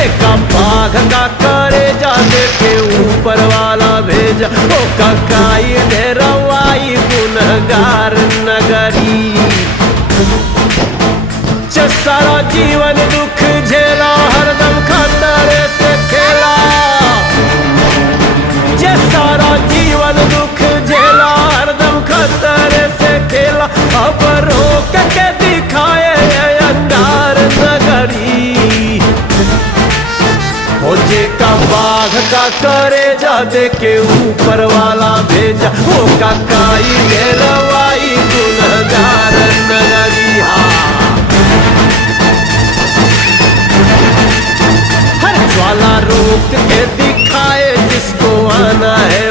जेका बाघ का करे जा देखे ऊपर वाला भेजा ओ ककाई ने रवाई गुनहगार नगरी सारा जीवन दुख झेला हरदम खतरे से खेला ये सारा जीवन दुख झेला हरदम खतरे से खेला अब रोक के दिखाए अंगार नगरी हो जे का बाघ का करे जा दे के ऊपर वाला भेजा वो काकाई ने रवाई गुनहगार नगरी ज्वाला रोक के दिखाए जिसको आना है